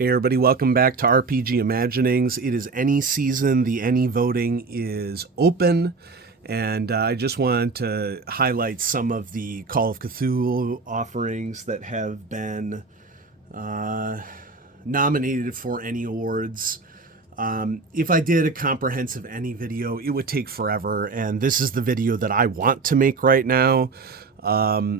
Hey everybody, welcome back to RPG Imaginings. It is Ennie season. The Ennie voting is open, and I just wanted to highlight some of the Call of Cthulhu offerings that have been nominated for Ennie Awards. If I did a comprehensive Ennie video, it would take forever, and this is the video that I want to make right now.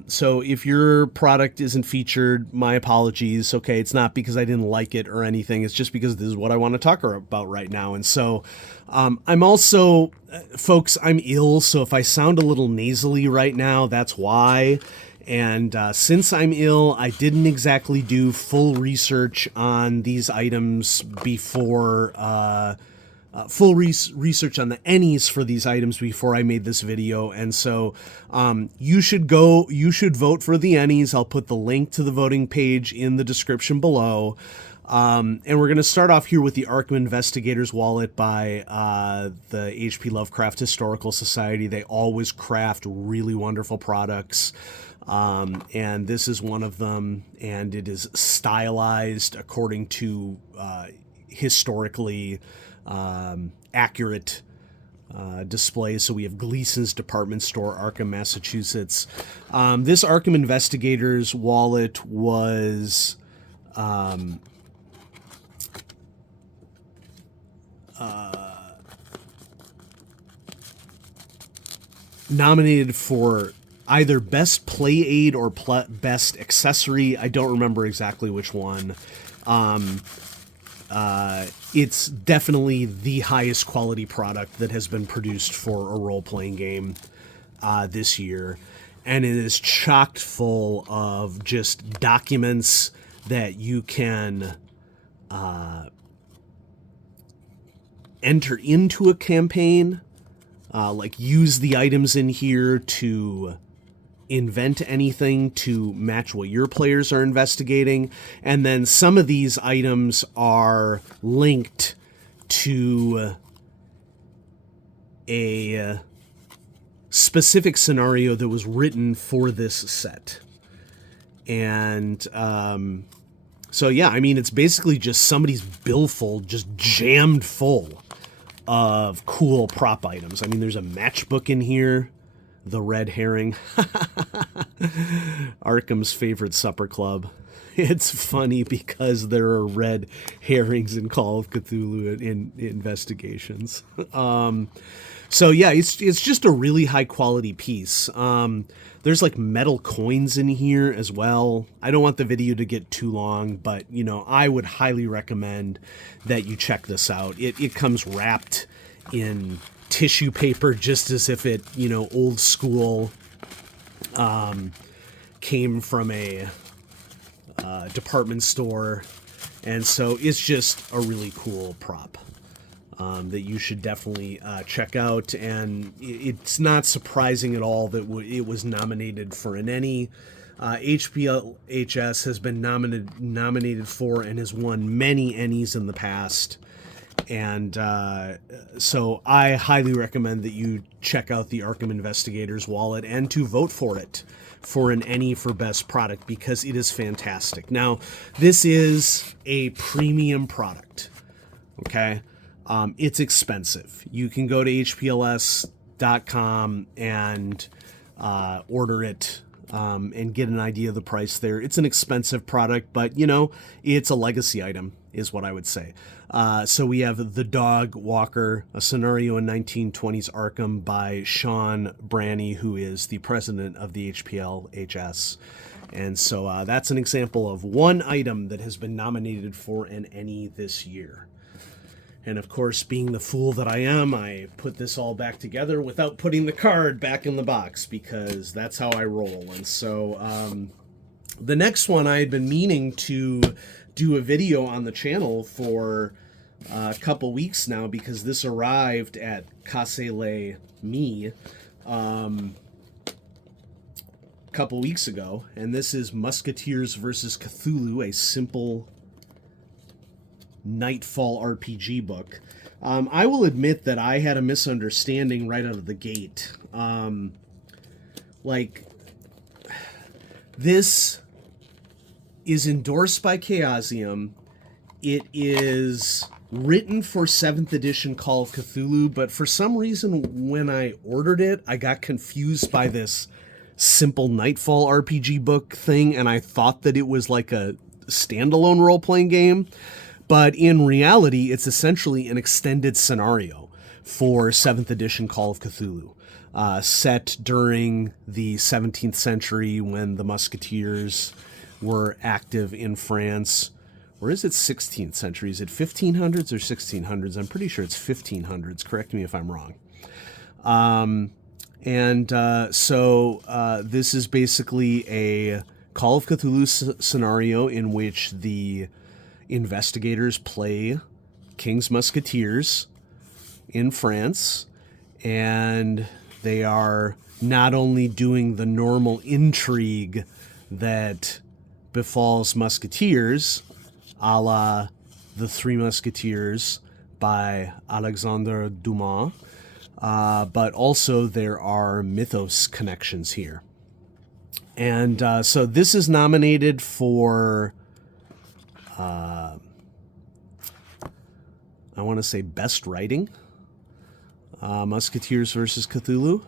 So if your product isn't featured, my apologies. Okay, it's not because I didn't like it or anything. It's just because this is what I want to talk about right now. And so I'm also, folks, I'm ill. So if I sound a little nasally right now, that's why. And since I'm ill, I didn't exactly do full research on these items before research on the Ennies for these items before I made this video. And so you should vote for the Ennies. I'll put the link to the voting page in the description below. And we're going to start off here with the Arkham Investigator's Wallet by the H.P. Lovecraft Historical Society. They always craft really wonderful products. And this is one of them, and it is stylized according to historically accurate displays. So we have Gleason's Department Store, Arkham, Massachusetts. This Arkham Investigator's Wallet was nominated for either Best Play Aid or Best Accessory. I don't remember exactly which one. It's definitely the highest quality product that has been produced for a role-playing game this year. And it is chock full of just documents that you can enter into a campaign, like use the items in here to invent anything to match what your players are investigating. And then some of these items are linked to a specific scenario that was written for this set. And so yeah, I mean, it's basically just somebody's billfold just jammed full of cool prop items. I mean, there's a matchbook in here, the red herring. Arkham's favorite supper club. It's funny because there are red herrings in Call of Cthulhu in investigations. So yeah, it's just a really high quality piece. There's like metal coins in here as well. I don't want the video to get too long, but you know, I would highly recommend that you check this out. It comes wrapped in tissue paper, just as if it, you know, old school, came from a department store. And so it's just a really cool prop that you should definitely check out. And it's not surprising at all that it was nominated for an Ennie. HPLHS has been nominated for and has won many Ennies in the past. And so I highly recommend that you check out the Arkham Investigator's Wallet and to vote for it for an Ennie for Best Product, because it is fantastic. Now, this is a premium product, okay? It's expensive. You can go to hpls.com and order it and get an idea of the price there. It's an expensive product, but, you know, it's a legacy item, is what I would say. So we have The Dog Walker, a scenario in 1920s Arkham by Sean Branney, who is the president of the HPLHS. And so that's an example of one item that has been nominated for an Ennie this year. And of course, being the fool that I am, I put this all back together without putting the card back in the box, because that's how I roll. And so the next one, I had been meaning to do a video on the channel for a couple weeks now, because this arrived at Casse Me a couple weeks ago. And this is Musketeers versus Cthulhu, a simple Nightfall RPG book. I will admit that I had a misunderstanding right out of the gate. Like, this is endorsed by Chaosium. It is written for 7th edition Call of Cthulhu, but for some reason when I ordered it, I got confused by this simple Nightfall RPG book thing, and I thought that it was like a standalone role-playing game. But in reality, it's essentially an extended scenario for 7th edition Call of Cthulhu, set during the 17th century when the Musketeers were active in France. Or is it 16th century? Is it 1500s or 1600s? I'm pretty sure it's 1500s. Correct me if I'm wrong. So this is basically a Call of Cthulhu scenario in which the investigators play King's Musketeers in France, and they are not only doing the normal intrigue that befalls Musketeers, a la The Three Musketeers by Alexandre Dumas, but also there are mythos connections here. And so this is nominated for, I want to say Best Writing, Musketeers versus Cthulhu.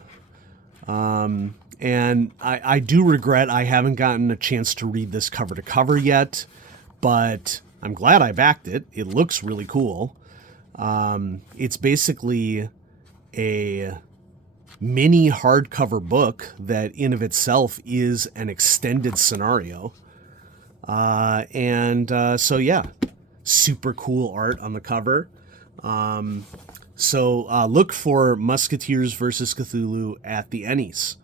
And I do regret I haven't gotten a chance to read this cover to cover yet, but I'm glad I backed it. It looks really cool. It's basically a mini hardcover book that in of itself is an extended scenario. So yeah, super cool art on the cover. So look for Musketeers versus Cthulhu at the Ennies.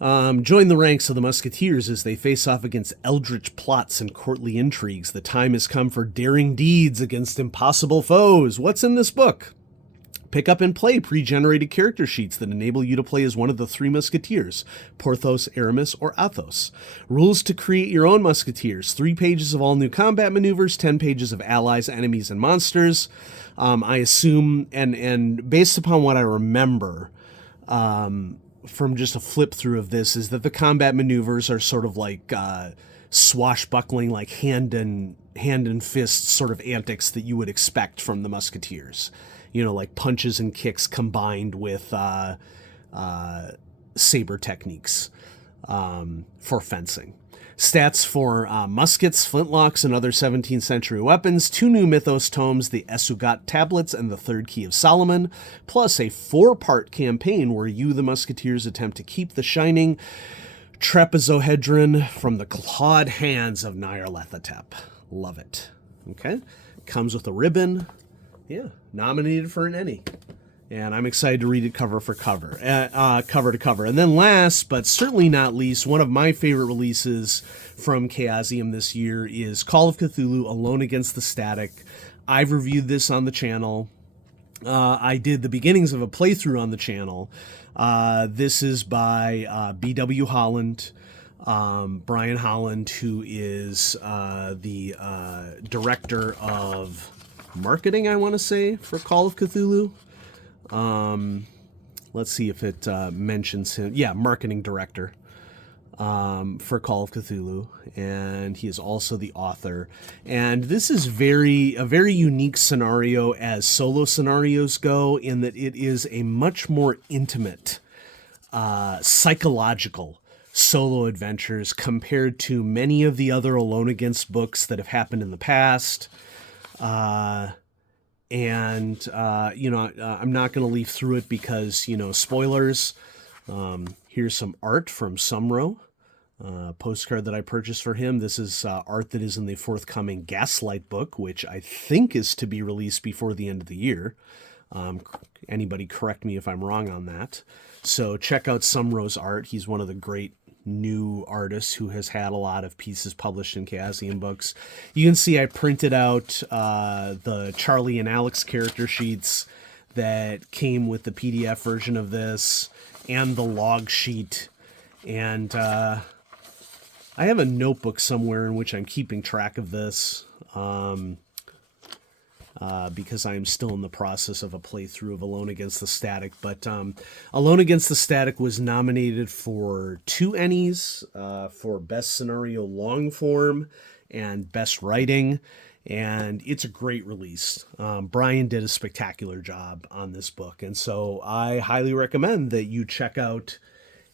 Join the ranks of the Musketeers as they face off against eldritch plots and courtly intrigues. The time has come for daring deeds against impossible foes. What's in this book? Pick up and play pre-generated character sheets that enable you to play as one of the three Musketeers, Porthos, Aramis, or Athos. Rules to create your own Musketeers. 3 pages of all new combat maneuvers, 10 pages of allies, enemies, and monsters. I assume, and based upon what I remember from just a flip through of this, is that the combat maneuvers are sort of like swashbuckling, like hand and fist sort of antics that you would expect from the Musketeers. You know, like punches and kicks combined with saber techniques for fencing. Stats for muskets, flintlocks, and other 17th century weapons, 2 new mythos tomes, the Essugat tablets and the Third Key of Solomon, plus a 4-part campaign where you, the Musketeers, attempt to keep the shining trapezohedron from the clawed hands of Nyarlathotep. Love it. Okay. Comes with a ribbon. Yeah, nominated for an Ennie. And I'm excited to read it cover to cover. And then last, but certainly not least, one of my favorite releases from Chaosium this year is Call of Cthulhu, Alone Against the Static. I've reviewed this on the channel. I did the beginnings of a playthrough on the channel. This is by B.W. Holland, Brian Holland, who is the director of marketing, I want to say, for Call of Cthulhu. Let's see if it mentions him. Yeah, marketing director for Call of Cthulhu, and he is also the author. And this is a very unique scenario as solo scenarios go, in that it is a much more intimate, psychological solo adventures compared to many of the other Alone Against books that have happened in the past. I'm not going to leaf through it because, spoilers. Here's some art from Sumro, postcard that I purchased for him. This is art that is in the forthcoming Gaslight book, which I think is to be released before the end of the year. Anybody correct me if I'm wrong on that. So check out Sumro's art. He's one of the great new artist who has had a lot of pieces published in Chaosium books. You can see I printed out the Charlie and Alex character sheets that came with the PDF version of this, and the log sheet. And I have a notebook somewhere in which I'm keeping track of this, because I am still in the process of a playthrough of Alone Against the Static. But Alone Against the Static was nominated for 2 Ennies, for Best Scenario Long Form and Best Writing. and it's a great release. Brian did a spectacular job on this book, and so I highly recommend that you check out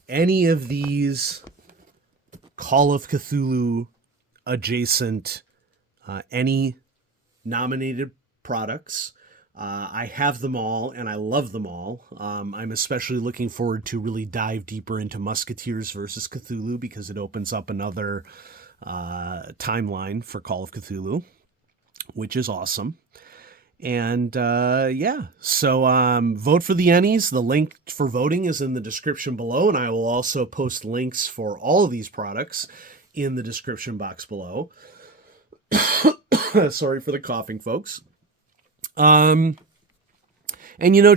any of these Call of Cthulhu adjacent ENnie nominated products. I have them all, and I love them all. I'm especially looking forward to really dive deeper into Musketeers versus Cthulhu, because it opens up another timeline for Call of Cthulhu, which is awesome. And yeah, so vote for the Ennies. The link for voting is in the description below, and I will also post links for all of these products in the description box below. Sorry for the coughing, folks. And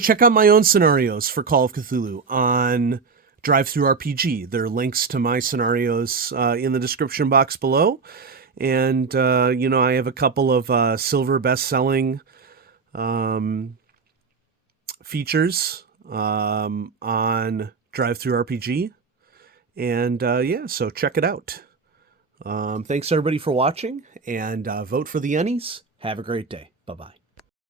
check out my own scenarios for Call of Cthulhu on DriveThruRPG. There are links to my scenarios in the description box below. And, I have a couple of silver best-selling features on DriveThruRPG. And, so check it out. Thanks, everybody, for watching. And vote for the Ennies. Have a great day. Bye-bye.